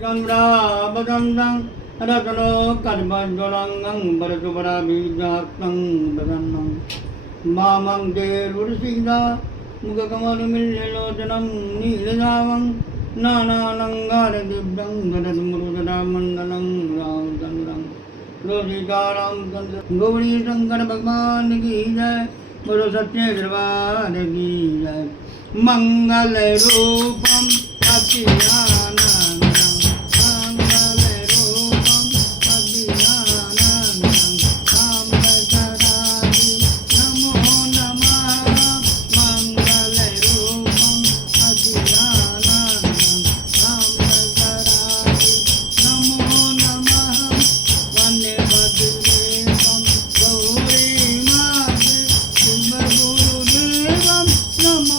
चंद्रावदंतं रत्नो कर्मज्वलंगं वरदुपराभिजातं ददन्नं मामं देरुर्सिदा मुखकमलमिल्लोचनं नीलजावं नानालङ्कारदिव्यं गदद्मुरुगदामण्डलं रामचन्द्रं रोषिकारां गौरी शंकर भगवान की जय बोलो सत्य दरबार की जय मंगल रूपम अतिआनंदं मंगल रूपम अतिआनंदं कामदरादि नमो नमः मंगल रूपम अतिआनंदं कामदरादि नमो नमः वन्दे भद्रदेवं गौरी माते शिवगुरुदेवं नमो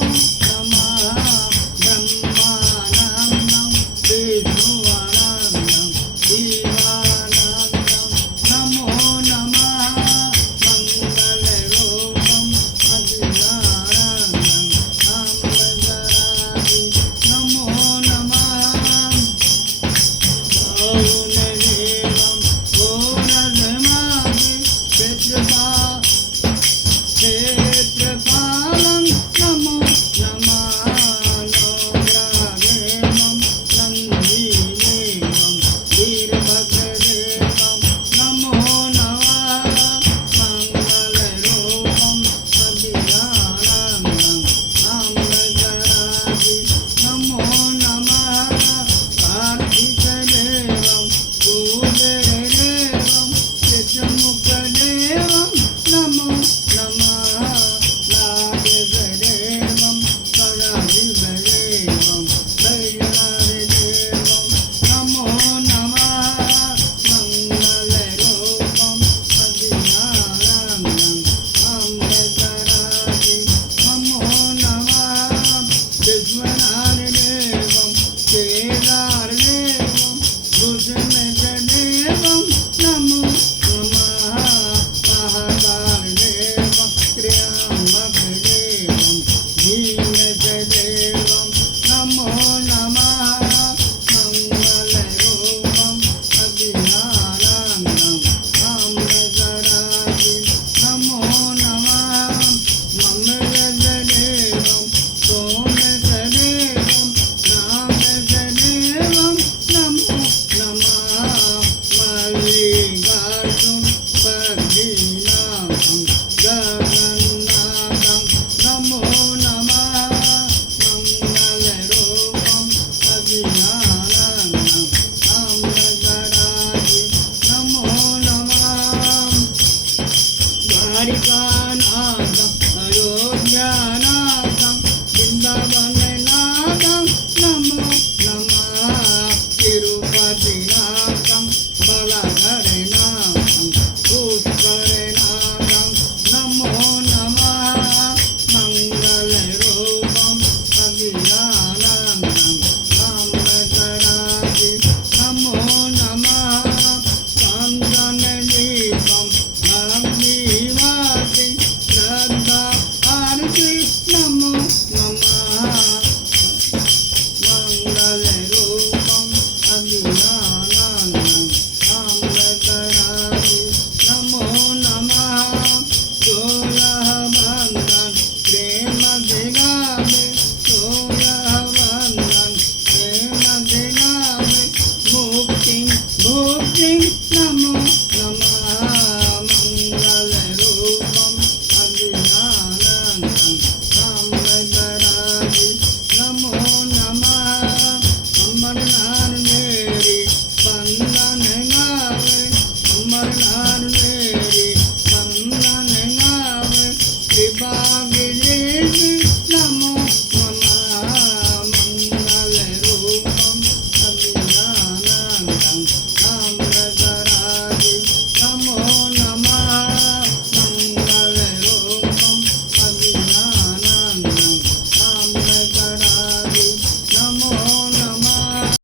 अयोध्यानाथं वृन्दावननाथं नमो नमः तिरुपतिनाथं